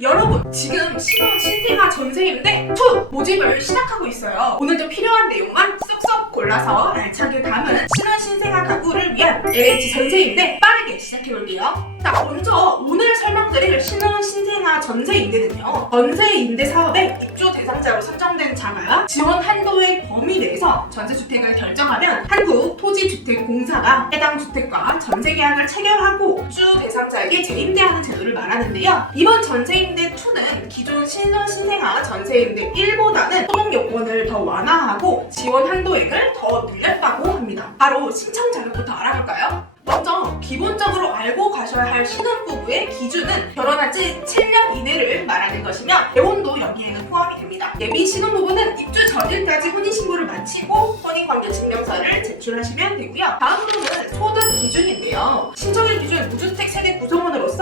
여러분 지금 신혼 신생아 전세인데 초 모집을 시작하고 있어요. 오늘도 필요한 내용만 쏙쏙 골라서 알차게 담은 신혼 신생아 가구를 위한 LH 전세인데 빠르게 시작해볼게요. 자 먼저 오늘 설명드릴 신혼 신생아 전세임대는요. 전세임대 사업의 입주 대상자로 선정된 자가 지원 한도의 범위 내 에서 전세주택을 결정하면 한국토지주택공사가 해당 주택과 전세 계약을 체결하고 입주 대상자에게 재임대하는 제도를 말하는데요. 이번 전세임대 2는 기존 신혼 신생아 전세임대 1보다는 소득 요건을 더 완화하고 지원 한도액을 더 늘렸다고 합니다. 바로 신청 자격부터 알아볼까요? 먼저 기본적으로 알고 가셔야 할 신혼부부의 기준은 결혼한 지 7년 이내를 말하는 것이며 재혼도 여기에는 포함이 됩니다. 예비 신혼부부는 입주 전일까지 혼인신고를 마치고 혼인관계 증명서를 제출하시면 되고요. 다음으로는 소득 기준인데요. 신청일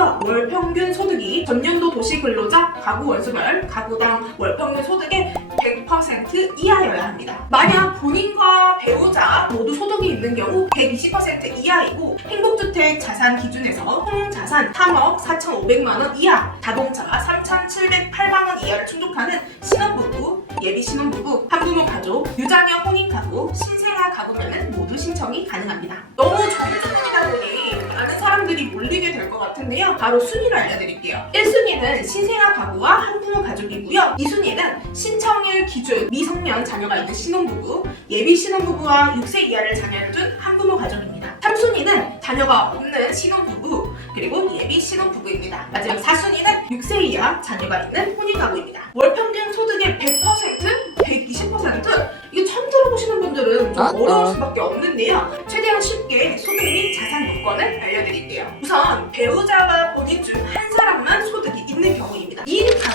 구성원으로서 월 평균 소득이 전년도 도시 근로자 가구 원수별 가구당 월 평균 소득의 100% 이하여야 합니다. 만약 본인과 배우자 모두 소득이 있는 경우 120% 이하이고 행복주택 자산 기준에서 총 자산 3억 4,500만 원 이하, 자동차 3,708만 원 이하를 충족하는 신혼부부, 예비 신혼부부, 한부모 가족, 유자녀 혼인 가구, 신생아 가구면은 모두 신청이 가능합니다. 너무 정해준이다 보니 몰리게 될 것 같은데요. 바로 순위를 알려드릴게요. 1순위는 신생아 가구와 한부모 가족이고요. 2순위는 신청일 기준 미성년 자녀가 있는 신혼부부, 예비 신혼부부와 6세 이하를 자녀를 둔 한부모 가족입니다. 3순위는 자녀가 없는 신혼부부, 그리고 예비 신혼 부부입니다. 마지막 4순위는 6세 이하 자녀가 있는 혼인 가구입니다. 월 평균 소득의 100%, 120%? 이게 처음 들어보시는 분들은 좀 아, 어려울 아. 수밖에 없는데요. 최대한 쉽게 소득 및 자산 요건을 알려드릴게요. 우선 배우자와 본인 중 한 사람만 소득이 있는 경우입니다. 2인 가구의 경우에는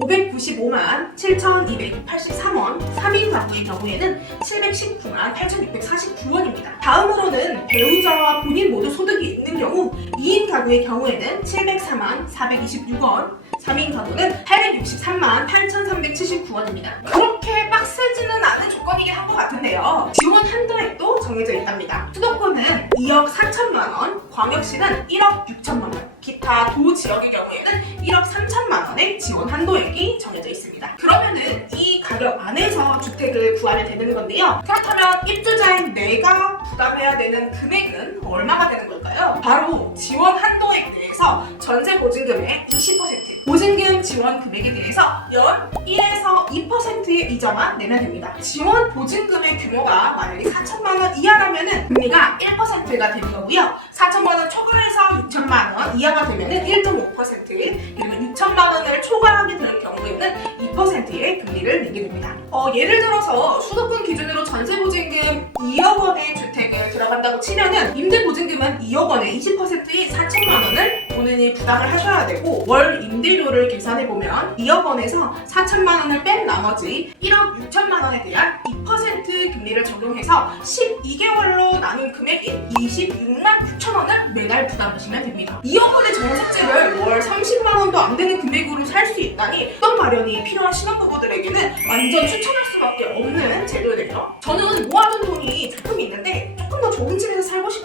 595만 7,283원, 3인 가구의 경우에는 719만 8,649원입니다. 다음으로는 배우자와 본인 모두 소득이 있는 경우 2인 가구의 경우에는 704만 426원, 3인 가구는 863만 8,379원입니다. 그렇게 빡세지는 않은 조건이긴 한 것 같은데요. 지원 한도액도 정해져 있답니다. 수도권은 2억 4천만 원, 광역시는 1억 6천만 원, 기타 도 지역의 경우에는 1억 3천만 원의 지원 한도액이 정해져 있습니다. 그러면은 이 가격 안에서 주택을 구하게 되는 건데요. 그렇다면 입주자인 내가 부담해야 되는 금액은 얼마가 되는 걸까요? 바로 지원 한도액 내에서 전세 보증금의 20%, 보증금 지원 금액에 대해서 연 1에서 2%의 이자만 내면 됩니다. 지원 보증금의 규모가 만약에 4천만 원 이하라면은 금리가 1%가 되는 거고요. 4천만 원 초과해서 6천만 원 이하가 되면은 1.5% 그리고 6천만 원을 초과하게 되는 경우에는 2%의 금리를 내게 됩니다. 어, 예를 들어서 수도권 기준으로 전세 보증금 2억 원의 주택을 들어간다고 치면은 임대 보증금은 2억 원에 20%의 4천만 원을 본인이 부담을 하셔야 되고 월 임대료를 계산해 보면 2억 원에서 4천만 원을 뺀 나머지 1억 6천만 원에 대한 2% 금리를 적용해서 12개월로 나눈 금액인 26만 9천 원을 매달 부담하시면 됩니다. 2억 원의 전세집을 월 30만 원도 안 되는 금액으로 살 수 있다니 어떤 마련이 필요한 신혼부부들에게는 완전 추천할 수밖에 없는 제도네요. 저는 모아둔 돈이 조금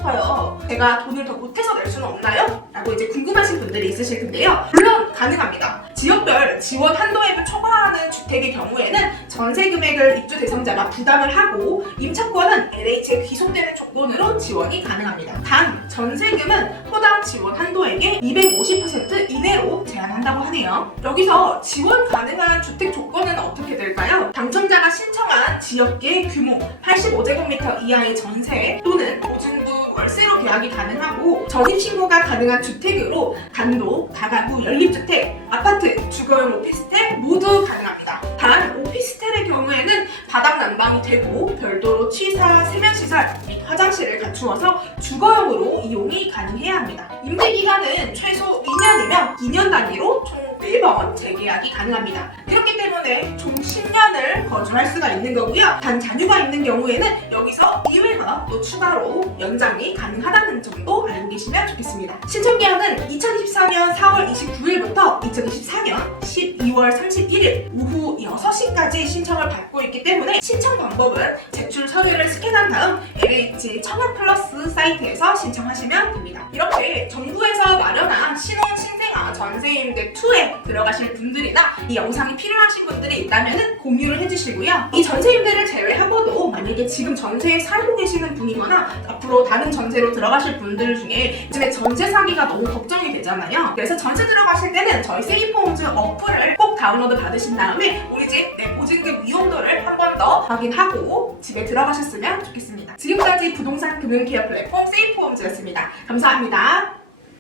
싶어요. 제가 돈을 더 보태서 낼 수는 없나요? 라고 이제 궁금하신 분들이 있으실 텐데요. 물론 가능합니다. 지역별 지원 한도액을 초과하는 주택의 경우에는 전세 금액을 입주 대상자가 부담을 하고 임차권은 LH에 귀속되는 조건으로 지원이 가능합니다. 단 전세금은 호당 지원 한도액의 250% 이내로 제한한다고 하네요. 여기서 지원 가능한 주택 조건은 어떻게 될까요? 당첨자가 신청한 지역계 규모 85제곱미터 이하의 전세 또는 보증부 월세로 계약이 가능하고 적립신고가 가능한 주택으로 단독, 다가구, 연립주택, 아파트, 주거용 오피스텔 모두 가능합니다. 단 오피스텔의 경우에는 바닥 난방이 되고 별도 로 취사, 세면시설 및 화장실을 갖추어서 주거용으로 이용이 가능해야 합니다. 임대기간은 최소 2년이며 2년 단위로 총 4번 재계약이 가능합니다. 그렇기 때문에 총 10년을 거주할 수가 있는 거고요. 단 자녀가 있는 경우에는 여기서 이외가 또 추가로 연장이 가능하다는 점도 알고 계시면 좋겠습니다. 신청 기한은 2024년 4월 29일부터 2024년 12월 2월 31일 오후 6시까지 신청을 받고 있기 때문에 신청 방법은 제출 서류 를 스캔한 다음 LH 청약 플러스 사이트에서 신청하시면 됩니다. 이렇게 정부에서 마련한 신혼 신생아 전세임대 2에 들어가실 분들이나 이 영상이 필요하신 분들이 있다면 공유를 해주시고요. 이 전세임대를 제외하고도 만약에 지금 전세에 살고 계시는 분이거나 앞으로 다른 전세로 들어가실 분들 중에 요즘에 전세 사기가 너무 걱정이 되잖아요. 그래서 전세 들어가실 때는 저희 세이프홈즈 어플을 꼭 다운로드 받으신 다음에 우리 집 내 보증금 위험도를 한 번 더 확인하고 집에 들어가셨으면 좋겠습니다. 지금까지 부동산 금융 케어 플랫폼 세이프홈즈였습니다. 감사합니다.